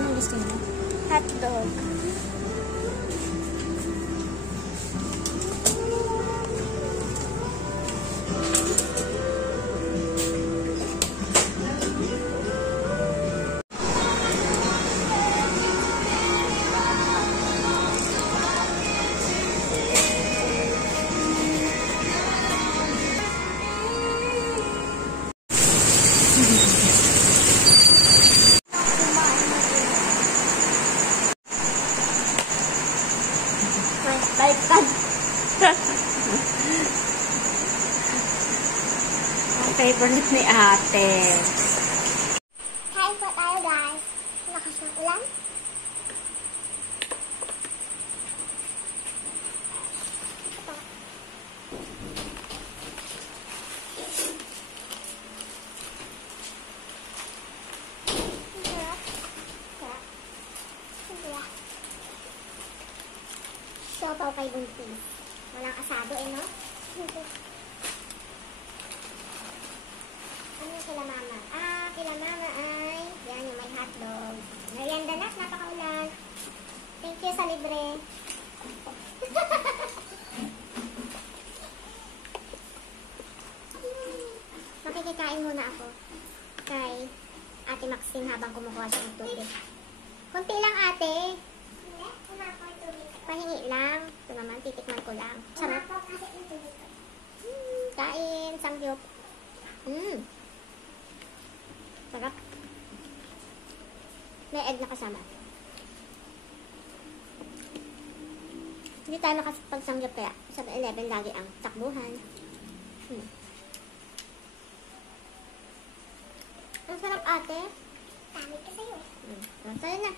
anong gusto niyo? Hotdog. Baliktad. Ang favorite ni ate. Kain po tayo, guys. Lakas ng ulan. Siopaw kay Buntis. Walang asado no? Ano yung kila mama? Kila mama ay yan yung may hotdog. Merienda na, napakaulan. Thank you sa libre. Makikikain muna ako kay Ate Maxine habang kumukuha siya ng tubig. Kunti lang, ate. Pahingi lang. Ito naman, titikman ko lang. Sarap. Kain, sangyup. Sarap. May egg na kasama. Hindi tayo makapagsangyup kaya. Sa 11 lagi ang takbuhan. Ang sarap, ate. Dami ka sa'yo. Sa'yo na.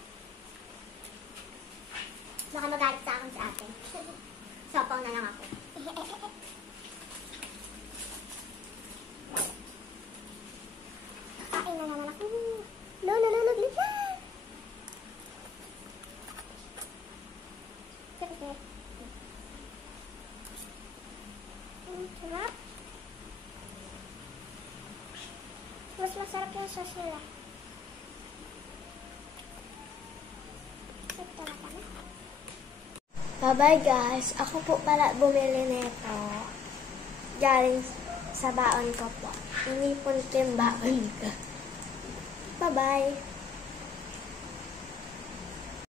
Baka magalit sa akin si ate. Sopaw na lang ako. Kain na naman ako. Lolo, laglit na. Sarap. Sarap. Mas masarap yung sauce nila. Bye-bye guys. Ako po pala bumili nito. Galing sa baon ko po. Inipon ko yung baon ko. Bye-bye.